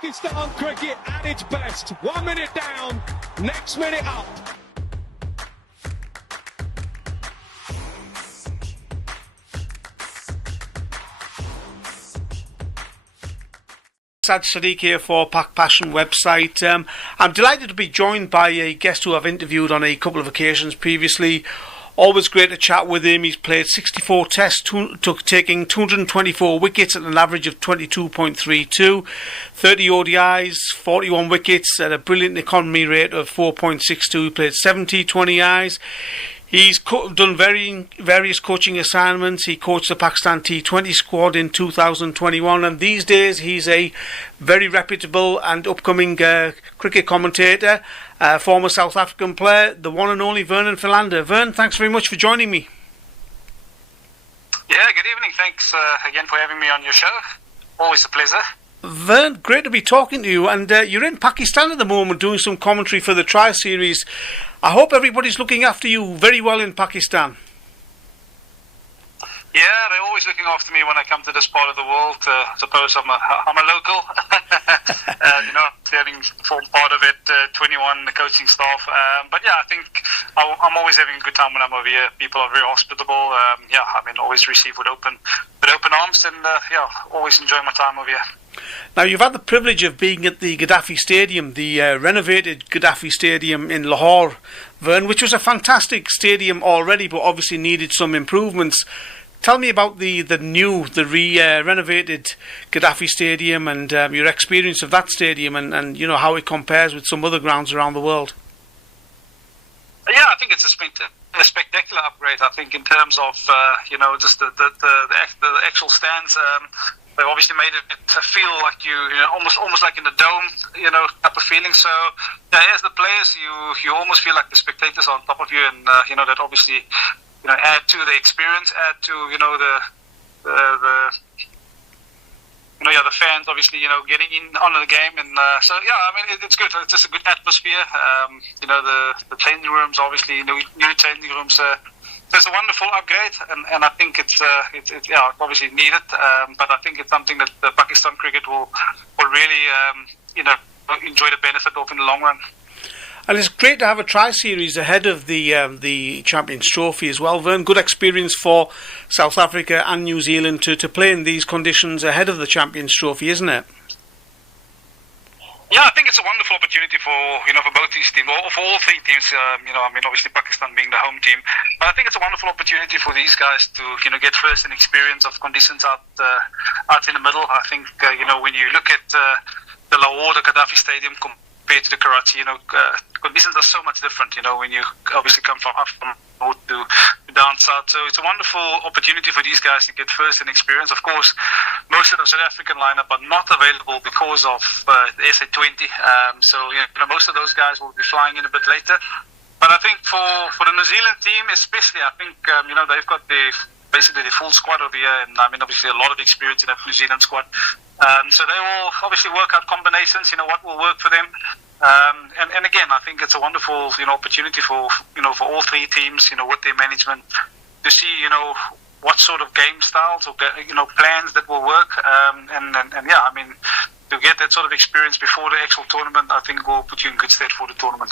Pakistan cricket at its best. 1 minute down, next minute up. Sad Sadiq here for PakPassion website. I'm delighted to be joined by a guest who I've interviewed on a couple of occasions previously. Always great to chat with him. He's played 64 tests, taking 224 wickets at an average of 22.32, 30 ODIs, 41 wickets at a brilliant economy rate of 4.62. He played 70 20Is. He's done various coaching assignments. He coached the Pakistan T20 squad in 2021, and these days he's a very reputable and upcoming cricket commentator, former South African player, the one and only Vernon Philander. Vern, thanks very much for joining me. Yeah, good evening. Thanks again for having me on your show. Always a pleasure. Vern, great to be talking to you, and you're in Pakistan at the moment doing some commentary for the Tri-Series. I hope everybody's looking after you very well in Pakistan. Yeah, they're always looking after me when I come to this part of the world. I suppose I'm a local, having formed part of it, 21 the coaching staff. But yeah, I think I'm always having a good time when I'm over here. People are very hospitable. Always receive with open arms, and always enjoy my time over here. Now, you've had the privilege of being at the Gaddafi Stadium, the renovated Gaddafi Stadium in Lahore, Vern, which was a fantastic stadium already, but obviously needed some improvements. Tell me about the renovated Gaddafi Stadium and your experience of that stadium, and you know how it compares with some other grounds around the world. Yeah, I think it's a spectacular upgrade. I think in terms of just the actual stands. They've obviously made it feel like you almost like in the dome, type of feeling. So, as the players, you almost feel like the spectators are on top of you, and that obviously add to the experience, add to the fans obviously getting in on the game, and it's good. It's just a good atmosphere. The changing rooms, obviously new changing rooms. It's a wonderful upgrade, and I think it's obviously needed, but I think it's something that the Pakistan cricket will really enjoy the benefit of in the long run. And it's great to have a Tri-Series ahead of the Champions Trophy as well, Vern. Good experience for South Africa and New Zealand to play in these conditions ahead of the Champions Trophy, isn't it? Yeah, I think it's a wonderful opportunity for both these teams, or for all three teams. Obviously Pakistan being the home team, but I think it's a wonderful opportunity for these guys to get first an experience of conditions out in the middle. I think when you look at the Lahore, the Gaddafi Stadium compared to the Karachi, conditions are so much different. When you obviously come from north to down south, so it's a wonderful opportunity for these guys to get first an experience. Of course, most of the South African lineup are not available because of the SA20. Most of those guys will be flying in a bit later. But I think for the New Zealand team, especially, I think they've got basically the full squad over here, and obviously a lot of experience in that New Zealand squad. So they will obviously work out combinations. What will work for them. And again, I think it's a wonderful opportunity for all three teams with their management to see what sort of game styles or plans that will work. To get that sort of experience before the actual tournament, I think will put you in good stead for the tournament.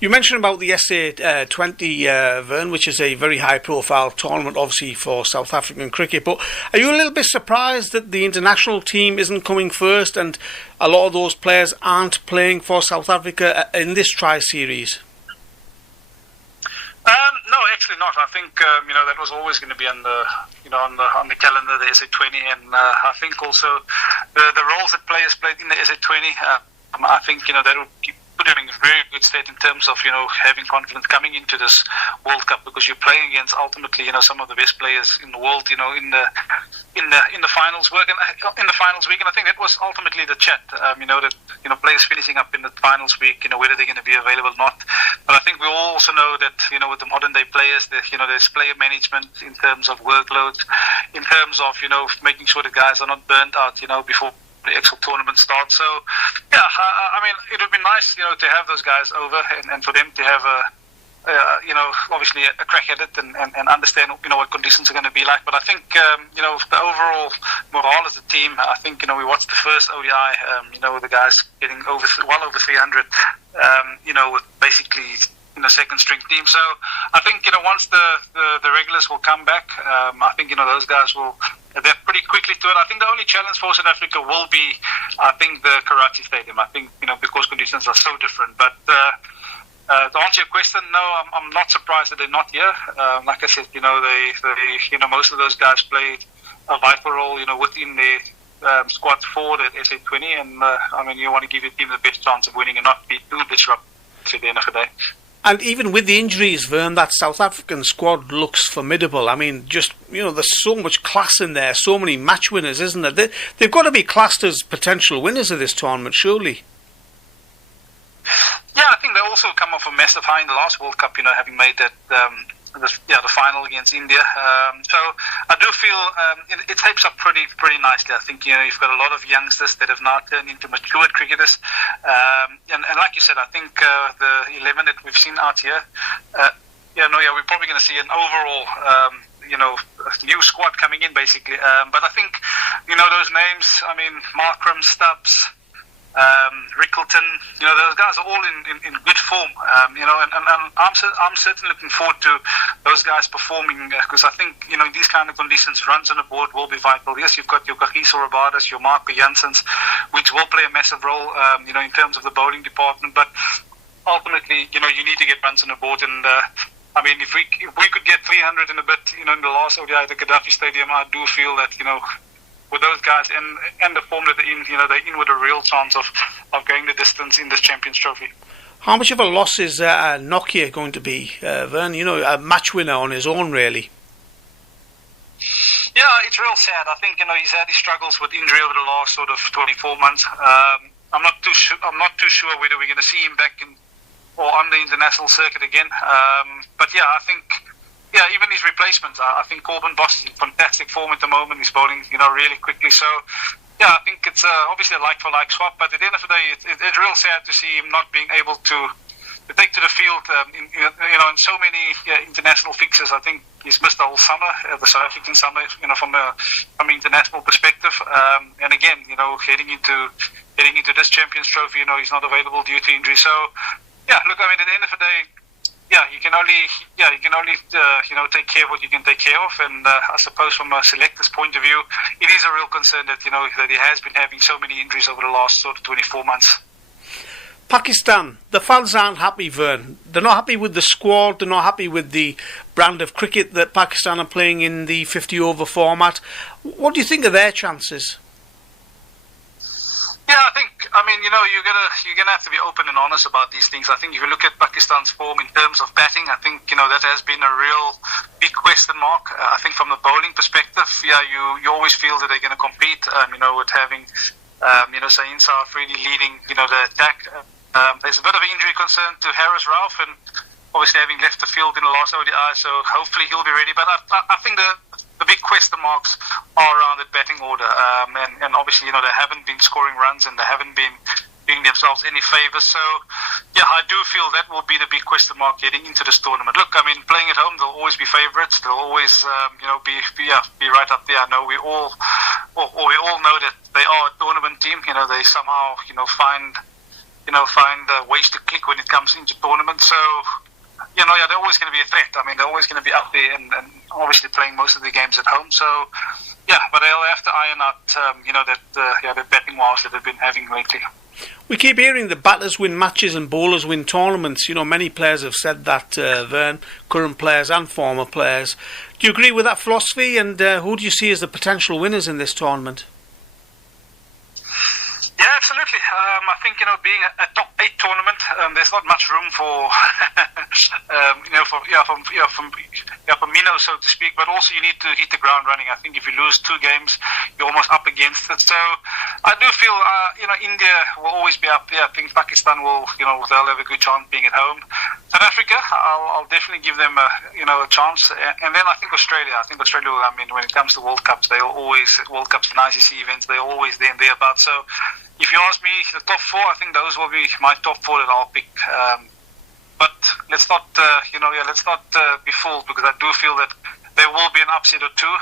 You mentioned about the SA20, Vern, which is a very high-profile tournament, obviously, for South African cricket. But are you a little bit surprised that the international team isn't coming first and a lot of those players aren't playing for South Africa in this Tri-Series? No, actually not. I think that was always going to be on the calendar, the SA20, and I think also the roles that players played in the SA20. I think that will put them in a very good state in terms of having confidence coming into this World Cup, because you're playing against ultimately some of the best players in the world in the finals work and in the finals week. And I think that was ultimately the chat. That players finishing up in the finals week, whether they're going to be available or not. But I think we all also know that with the modern day players, that there's player management in terms of workloads, in terms of making sure the guys are not burnt out before the actual tournament starts. So it would be nice to have those guys over and for them to have obviously a crack at it and understand, what conditions are going to be like. But I think, the overall morale as a team, I think, we watched the first ODI, with the guys getting well over 300, with basically, second string team. So I think, once the regulars will come back, I think, those guys will adapt pretty quickly to it. I think the only challenge for South Africa will be, I think, the Karachi Stadium. I think, because conditions are so different. But to answer your question, no, I'm not surprised that they're not here. Like I said, they most of those guys played a vital role, within the squad forward at SA20, and you want to give your team the best chance of winning and not be too disruptive at the end of the day. And even with the injuries, Vern, that South African squad looks formidable. I mean, just, there's so much class in there, so many match winners, isn't there? They've got to be classed as potential winners of this tournament, surely. Yeah, I think they also come off a massive high in the last World Cup, having made that the final against India. So I do feel it shapes up pretty nicely. I think you've got a lot of youngsters that have now turned into matured cricketers, and like you said, I think the 11 that we've seen out here, we're probably going to see an overall. New squad coming in basically, but I think those names. I mean, Markram, Stubbs, Rickleton, those guys are all in good form, and I'm certainly looking forward to those guys performing, because I think, in these kind of conditions, runs on the board will be vital. Yes, you've got your Kagiso Rabadas, your Marco Janssens, which will play a massive role, in terms of the bowling department, but ultimately, you need to get runs on the board, and if we could get 300 and a bit, in the last ODI at the Gaddafi Stadium, I do feel that, with those guys and the form that they're in, they're in with a real chance of going the distance in this Champions Trophy. How much of a loss is Nortje going to be, Vern? A match winner on his own, really. Yeah, it's real sad. I think he's had his struggles with injury over the last sort of 24 months. I'm not too sure whether we're going to see him back or on the international circuit again. But yeah, I think. Yeah, even his replacements. I think Corbin Boss is in fantastic form at the moment. He's bowling, really quickly. So, yeah, I think it's obviously a like-for-like swap. But at the end of the day, it's real sad to see him not being able to take to the field in so many international fixtures. I think he's missed the whole summer, the South African summer, from an international perspective. And again, heading into this Champions Trophy, he's not available due to injury. So, yeah, look, at the end of the day. Yeah, you can only take care of what you can take care of, and I suppose from a selector's point of view, it is a real concern that that he has been having so many injuries over the last sort of 24 months. Pakistan, the fans aren't happy, Vern. They're not happy with the squad. They're not happy with the brand of cricket that Pakistan are playing in the 50-over format. What do you think of their chances? Yeah, I think, you're gonna have to be open and honest about these things. I think if you look at Pakistan's form in terms of batting, I think, that has been a real big question mark. I think from the bowling perspective, you always feel that they're going to compete, with having, Sain Saif really leading, the attack. There's a bit of an injury concern to Harris Rauf, and obviously having left the field in the last ODI, so hopefully he'll be ready. But I think the big question marks are around the batting order, and obviously, they haven't been scoring runs and they haven't been doing themselves any favours. So, yeah, I do feel that will be the big question mark heading into this tournament. Look, playing at home, they'll always be favourites. They'll always, be right up there. I know we all know that they are a tournament team. They somehow, find ways to click when it comes into tournaments. So. They're always going to be a threat. They're always going to be up there and obviously playing most of the games at home. So, yeah, but they'll have to iron out, the betting wars that they've been having lately. We keep hearing that batters win matches and bowlers win tournaments. Many players have said that, Vern, current players and former players. Do you agree with that philosophy? And who do you see as the potential winners in this tournament? Yeah, absolutely. I think being a top 8 tournament, there's not much room for for minnows, so to speak. But also you need to hit the ground running. I think if you lose 2 games, you're almost up against it. So I do feel India will always be up there. I think Pakistan will they'll have a good chance being at home. South Africa, I'll definitely give them a chance. And then I think Australia. Will, when it comes to World Cups, World Cups and ICC events, they're always there and thereabouts. So. If you ask me, the top 4, I think those will be my top 4 that I'll pick. But let's not be fooled, because I do feel that there will be an upset or two.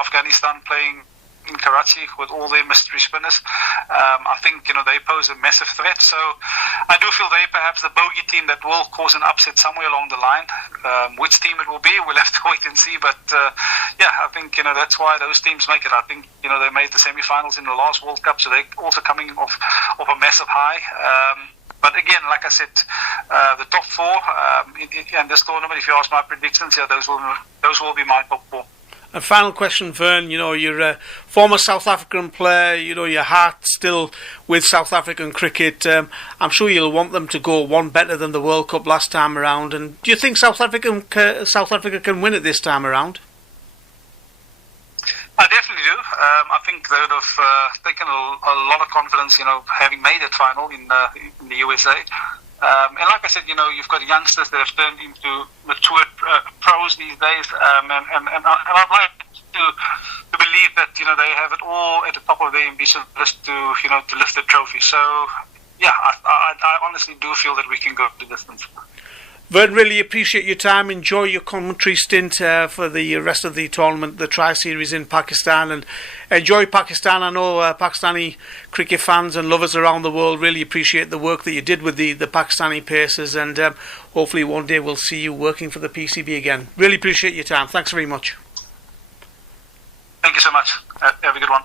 Afghanistan playing in Karachi with all their mystery spinners. I think they pose a massive threat. So I do feel they perhaps the bogey team that will cause an upset somewhere along the line. Which team it will be, we'll have to wait and see. But I think that's why those teams make it. I think they made the semi-finals in the last World Cup, so they're also coming off a massive high. But again, like I said, the top four in this tournament, if you ask my predictions, those will be my top four. A final question, Vern. You're a former South African player. Your heart's still with South African cricket. I'm sure you'll want them to go one better than the World Cup last time around. And do you think South Africa can win it this time around? I definitely do. I think they would have taken a lot of confidence, having made that final in the USA. And like I said, you've got youngsters that have turned into mature pros these days, and I'd like to believe that they have it all at the top of their ambition list to lift the trophy. So I honestly do feel that we can go the distance. Vern, really appreciate your time. Enjoy your commentary stint for the rest of the tournament, the Tri-Series in Pakistan, and enjoy Pakistan. I know Pakistani cricket fans and lovers around the world really appreciate the work that you did with the Pakistani Pacers, and hopefully one day we'll see you working for the PCB again. Really appreciate your time. Thanks very much. Thank you so much. Have a good one.